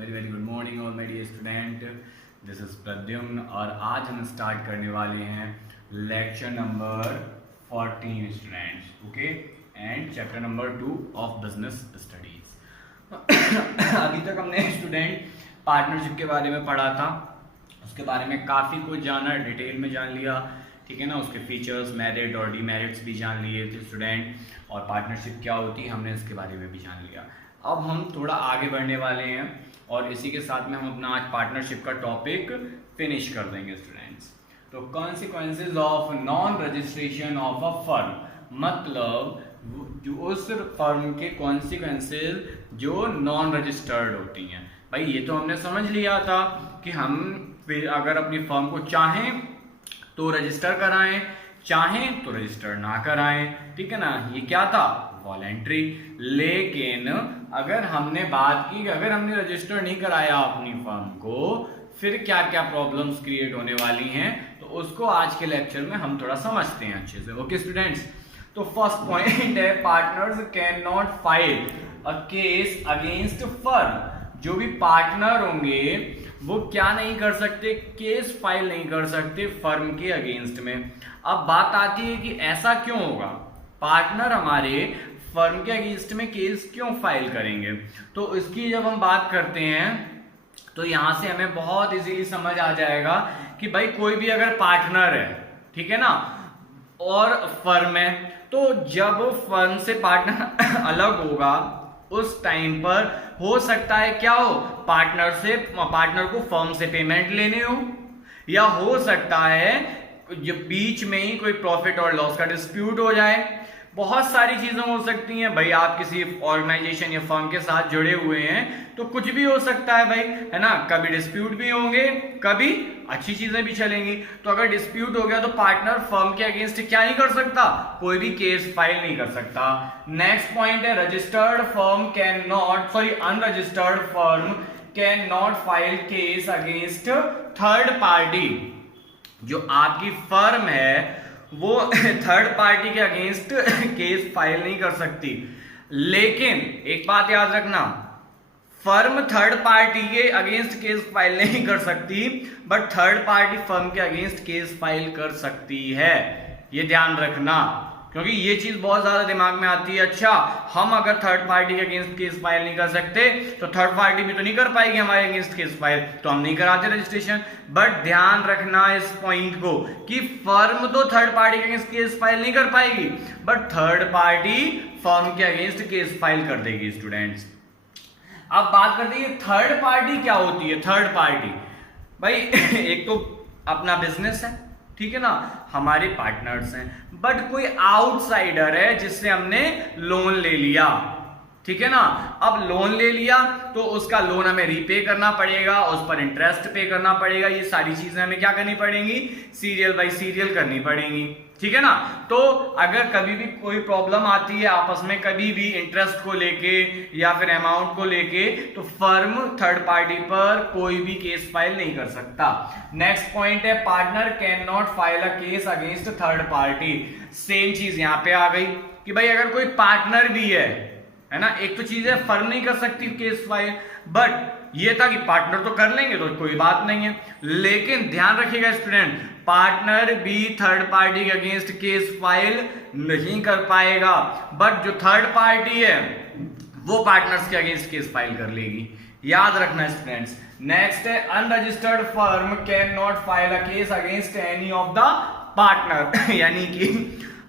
Very very good morning all my dear student, this is Pradyumna और आज हम start करने वाले हैं lecture number 14 students, okay, and chapter number 2 of business studies. अभी तक हमने स्टूडेंट पार्टनरशिप के बारे में पढ़ा था, उसके बारे में काफ़ी कुछ जाना, डिटेल में जान लिया, ठीक है ना। उसके फीचर्स, मेरिट और डीमेरिट्स भी जान लिए थे स्टूडेंट, और पार्टनरशिप क्या होती है हमने इसके बारे में भी जान लिया। अब हम थोड़ा आगे बढ़ने वाले हैं और इसी के साथ में हम अपना आज पार्टनरशिप का टॉपिक फिनिश कर देंगे स्टूडेंट्स। तो consequences of non registration of a firm, मतलब जो उस फर्म के कॉन्सिक्वेंसेज जो नॉन रजिस्टर्ड होती हैं। भाई ये तो हमने समझ लिया था कि हम फिर अगर अपनी फर्म को चाहें तो रजिस्टर कराएं, चाहें तो रजिस्टर ना कराएं, ठीक है ना। ये क्या था, वॉलेंट्री। लेकिन अगर हमने बात की कि अगर हमने रजिस्टर नहीं कराया अपनी फर्म को, फिर क्या क्या प्रॉब्लम्स क्रिएट होने वाली हैं, तो उसको आज के लेक्चर में हम थोड़ा समझते हैं अच्छे से। ओके स्टूडेंट्स, तो फर्स्ट पॉइंट है partners can not file a case against firm. जो भी पार्टनर होंगे वो क्या नहीं कर सकते, केस फाइल नहीं कर सकते फर्म के अगेंस्ट में। अब बात आती है कि ऐसा क्यों होगा, पार्टनर हमारे फर्म के अगेंस्ट में केस क्यों फाइल करेंगे। तो इसकी जब हम बात करते हैं तो यहां से हमें बहुत इजीली समझ आ जाएगा कि भाई कोई भी अगर पार्टनर है, ठीक है ना, और फर्म है, तो जब फर्म से पार्टनर अलग होगा उस टाइम पर हो सकता है क्या हो, पार्टनर को फर्म से पेमेंट लेने हो, या हो सकता है जो बीच में ही कोई प्रॉफिट और लॉस का डिस्प्यूट हो जाए। बहुत सारी चीजें हो सकती हैं भाई, आप किसी ऑर्गेनाइजेशन या फर्म के साथ जुड़े हुए हैं तो कुछ भी हो सकता है भाई, है ना। कभी डिस्प्यूट भी होंगे, कभी अच्छी चीजें भी चलेंगी। तो अगर डिस्प्यूट हो गया तो पार्टनर फर्म के अगेंस्ट क्या नहीं कर सकता, कोई भी केस फाइल नहीं कर सकता। नेक्स्ट पॉइंट है registered firm can not, unregistered firm can not file case against third party. जो आपकी फर्म है वो थर्ड पार्टी के अगेंस्ट केस फाइल नहीं कर सकती। लेकिन एक बात याद रखना, फर्म थर्ड पार्टी के अगेंस्ट केस फाइल नहीं कर सकती, बट थर्ड पार्टी फर्म के अगेंस्ट केस फाइल कर सकती है। ये ध्यान रखना, क्योंकि ये चीज बहुत ज्यादा दिमाग में आती है। अच्छा, हम अगर थर्ड पार्टी के अगेंस्ट केस फाइल नहीं कर सकते तो थर्ड पार्टी भी तो नहीं कर पाएगी हमारे अगेंस्ट केस फाइल, तो हम नहीं कराते रजिस्ट्रेशन। बट ध्यान रखना इस पॉइंट को कि फर्म तो थर्ड पार्टी के अगेंस्ट केस फाइल नहीं कर पाएगी, बट थर्ड पार्टी फर्म के अगेंस्ट केस फाइल कर देगी स्टूडेंट्स। अब बात करते हैं थर्ड पार्टी क्या होती है। थर्ड पार्टी भाई एक तो अपना बिजनेस है, ठीक है ना, हमारे पार्टनर्स हैं, बट कोई आउटसाइडर है जिससे हमने लोन ले लिया, ठीक है ना। अब लोन ले लिया तो उसका लोन हमें रीपे करना पड़ेगा, उस पर इंटरेस्ट पे करना पड़ेगा। ये सारी चीजें हमें क्या करनी पड़ेंगी, सीरियल बाय सीरियल करनी पड़ेंगी, ठीक है ना। तो अगर कभी भी कोई प्रॉब्लम आती है आपस में, कभी भी इंटरेस्ट को लेके या फिर अमाउंट को लेके, तो फर्म थर्ड पार्टी पर कोई भी केस फाइल नहीं कर सकता। नेक्स्ट पॉइंट है partner can not file a case against third party. Same चीज यहां पे आ गई कि भाई अगर कोई पार्टनर भी है ना, एक तो चीज है फर्म नहीं कर सकती केस फाइल, बट ये था कि पार्टनर तो कर लेंगे तो कोई बात नहीं है। लेकिन ध्यान रखिएगा स्टूडेंट, पार्टनर भी थर्ड पार्टी के अगेंस्ट केस फाइल नहीं कर पाएगा, बट जो थर्ड पार्टी है वो पार्टनर्स के अगेंस्ट केस फाइल कर लेगी। याद रखना स्टूडेंट्स। नेक्स्ट है unregistered firm can not file a case against any of the partner. यानी कि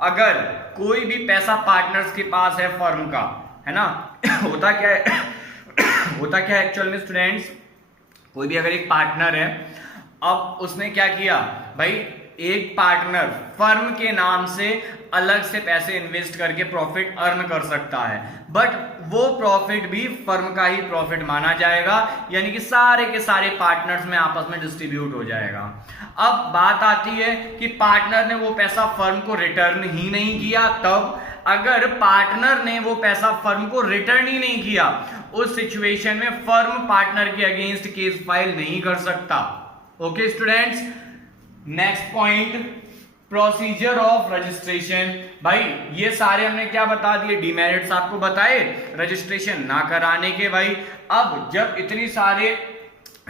अगर कोई भी पैसा पार्टनर्स के पास है फर्म का, है ना, होता क्या है होता क्या है एक्चुअल में स्टूडेंट्स, कोई भी अगर एक पार्टनर है, अब उसने क्या किया भाई, एक पार्टनर फर्म के नाम से अलग से पैसे इन्वेस्ट करके प्रॉफिट अर्न कर सकता है, बट वो प्रॉफिट भी फर्म का ही प्रॉफिट माना जाएगा, यानी कि सारे के सारे पार्टनर्स में आपस में डिस्ट्रीब्यूट हो जाएगा। अब बात आती है कि पार्टनर ने वो पैसा फर्म को रिटर्न ही नहीं किया, तब अगर पार्टनर ने वो पैसा फर्म को रिटर्न ही नहीं किया, उस सिचुएशन में फर्म पार्टनर के अगेंस्ट केस फाइल नहीं कर सकता। Okay students, next point procedure of registration, भाई ये सारे हमने क्या बता दिए, डीमेरिट्स आपको बताए रजिस्ट्रेशन ना कराने के। भाई अब जब इतनी सारे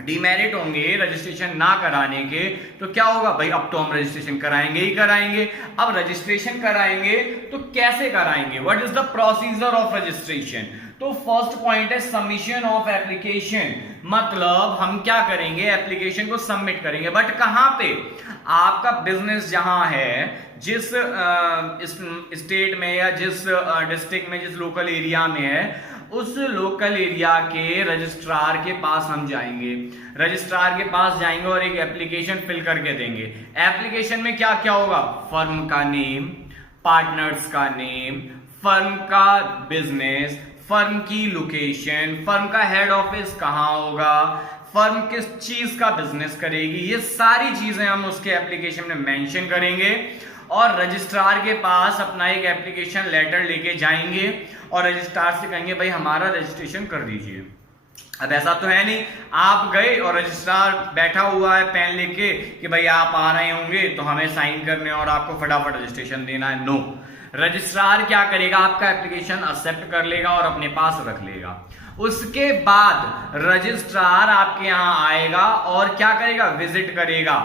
डीमेरिट होंगे रजिस्ट्रेशन ना कराने के, तो क्या होगा भाई, अब तो हम रजिस्ट्रेशन कराएंगे ही कराएंगे। अब रजिस्ट्रेशन कराएंगे तो कैसे कराएंगे, what is the procedure of registration? तो फर्स्ट पॉइंट है सबमिशन ऑफ एप्लीकेशन, मतलब हम क्या करेंगे, एप्लीकेशन को सबमिट करेंगे, बट कहां पे, आपका बिजनेस जहां है, जिस स्टेट में या जिस डिस्ट्रिक्ट में, जिस लोकल एरिया में है, उस लोकल एरिया के रजिस्ट्रार के पास हम जाएंगे, रजिस्ट्रार के पास जाएंगे और एक एप्लीकेशन फिल करके देंगे। एप्लीकेशन में क्या क्या होगा, फर्म का नेम, पार्टनर्स का नेम, फर्म का बिजनेस, फर्म की लोकेशन, फर्म का हेड ऑफिस कहां होगा, फर्म किस चीज का बिजनेस करेगी, ये सारी चीजें हम उसके एप्लीकेशन में मेंशन करेंगे और रजिस्ट्रार के पास अपना एक एप्लीकेशन लेटर लेके जाएंगे और रजिस्ट्रार से कहेंगे भाई हमारा रजिस्ट्रेशन कर दीजिए। अब ऐसा तो है नहीं आप गए और रजिस्ट्रार बैठा हुआ है पेन लेके कि भाई आप आ रहे होंगे तो हमें साइन करने और आपको फटाफट रजिस्ट्रेशन देना है। नो, रजिस्ट्रार क्या करेगा, आपका एप्लीकेशन एक्सेप्ट कर लेगा और अपने पास रख लेगा। उसके बाद रजिस्ट्रार आपके यहां आएगा और क्या करेगा, विजिट करेगा,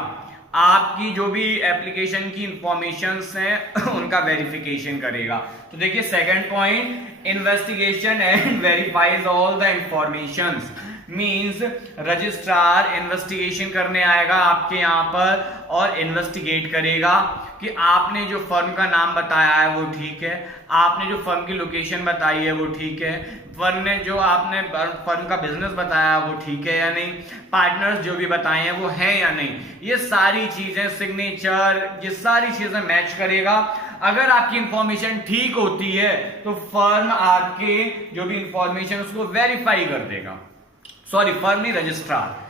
आपकी जो भी एप्लीकेशन की इंफॉर्मेशंस हैं उनका वेरिफिकेशन करेगा। तो देखिए second point, investigation and verifies all the informations, means registrar investigation करने आएगा आपके यहां पर और इन्वेस्टिगेट करेगा कि आपने जो फर्म का नाम बताया है वो ठीक है, आपने जो फर्म की लोकेशन बताई है वो ठीक है, फर्म ने जो आपने फर्म का बिजनेस बताया वो ठीक है या नहीं, पार्टनर्स जो भी बताए हैं वो है या नहीं, ये सारी चीजें, सिग्नेचर, ये सारी चीजें मैच करेगा। अगर आपकी इंफॉर्मेशन ठीक होती है तो फर्म आपके जो भी इंफॉर्मेशन उसको वेरीफाई कर देगा, सॉरी फर्म नहीं, registrar.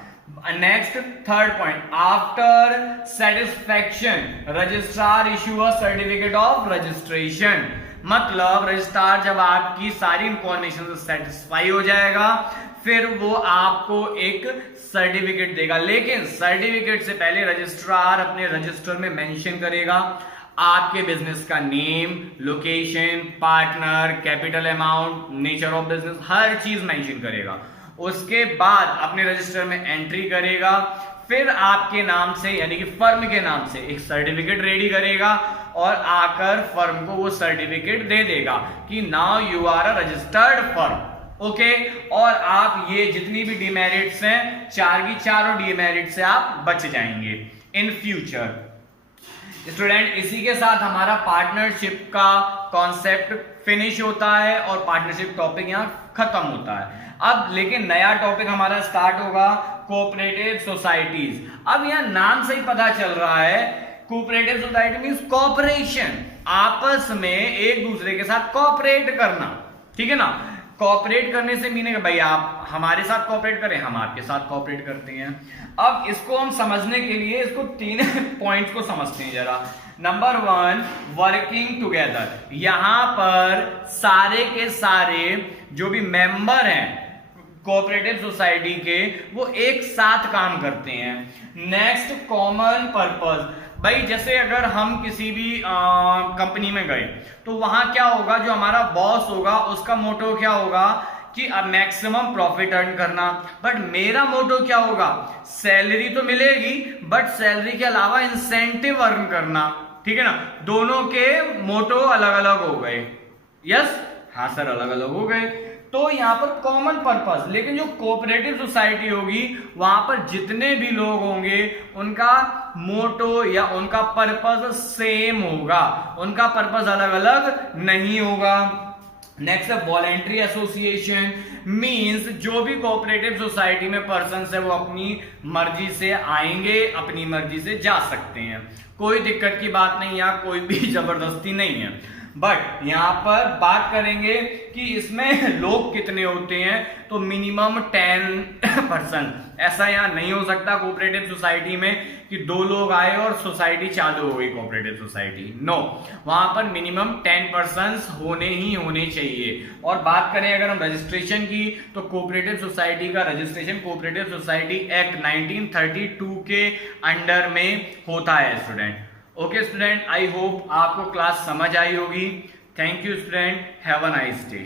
Next third point, after satisfaction registrar issue a certificate of registration, मतलब रजिस्ट्रार जब आपकी सारी इंफॉर्मेशन से सेटिस्फाई हो जाएगा फिर वो आपको एक सर्टिफिकेट देगा। लेकिन सर्टिफिकेट से पहले रजिस्ट्रार अपने रजिस्टर में मेंशन करेगा आपके बिजनेस का name, location, partner, capital amount, nature of business, हर चीज मेंशन करेगा। उसके बाद अपने रजिस्टर में एंट्री करेगा, फिर आपके नाम से यानी कि फर्म के नाम से एक सर्टिफिकेट रेडी करेगा और आकर फर्म को वो सर्टिफिकेट दे देगा कि now you are a registered firm. Okay, और आप ये जितनी भी डीमेरिट्स हैं, चार की चारों डीमेरिट से आप बच जाएंगे इन फ्यूचर। स्टूडेंट, इसी के साथ हमारा पार्टनरशिप का कॉन्सेप्ट फिनिश होता है और पार्टनरशिप टॉपिक यहां खत्म होता है। अब लेकिन नया टॉपिक हमारा स्टार्ट होगा, कोऑपरेटिव सोसाइटीज। अब यहां नाम से ही पता चल रहा है, कोऑपरेटिव सोसाइटी मींस कॉपरेशन, आपस में एक दूसरे के साथ कॉपरेट करना, ठीक है ना। कॉपरेट करने से मीनिंग भाई आप हमारे साथ कॉपरेट करें, हम आपके साथ कॉपरेट करते हैं। अब इसको हम समझने के लिए इसको तीन पॉइंट्स को समझते हैं जरा। नंबर वन, वर्किंग टुगेदर, यहां पर सारे के सारे जो भी मेंबर हैं कोऑपरेटिव सोसाइटी के वो एक साथ काम करते हैं। नेक्स्ट, कॉमन पर्पस, भाई जैसे अगर हम किसी भी कंपनी में गए तो वहां क्या होगा, जो हमारा बॉस होगा उसका मोटो क्या होगा कि अब मैक्सिमम प्रॉफिट अर्न करना, बट मेरा मोटो क्या होगा, सैलरी तो मिलेगी बट सैलरी के अलावा इंसेंटिव अर्न करना, ठीक है ना। दोनों के मोटो अलग अलग हो गए, यस, हाँ सर अलग अलग हो गए। तो यहां पर कॉमन पर्पस, लेकिन जो कोऑपरेटिव सोसाइटी होगी वहां पर जितने भी लोग होंगे उनका मोटो या उनका पर्पस सेम होगा, उनका पर्पस अलग अलग नहीं होगा। नेक्स्ट है वॉलेंट्री एसोसिएशन, मींस जो भी कोऑपरेटिव सोसाइटी में पर्सन है वो अपनी मर्जी से आएंगे, अपनी मर्जी से जा सकते हैं, कोई दिक्कत की बात नहीं, या कोई भी जबरदस्ती नहीं है। बट यहां पर बात करेंगे कि इसमें लोग कितने होते हैं, तो मिनिमम 10%। ऐसा यहां नहीं हो सकता कोऑपरेटिव सोसाइटी में कि 2 लोग आए और सोसाइटी चालू हो गई कोऑपरेटिव सोसाइटी, नो, वहां पर मिनिमम 10% होने ही होने चाहिए। और बात करें अगर हम रजिस्ट्रेशन की, तो कोऑपरेटिव सोसाइटी का रजिस्ट्रेशन कोऑपरेटिव सोसाइटी एक्ट 1932 के अंडर में होता है student. Okay student, I hope आपको क्लास समझ आई होगी। Thank you student, have a nice day.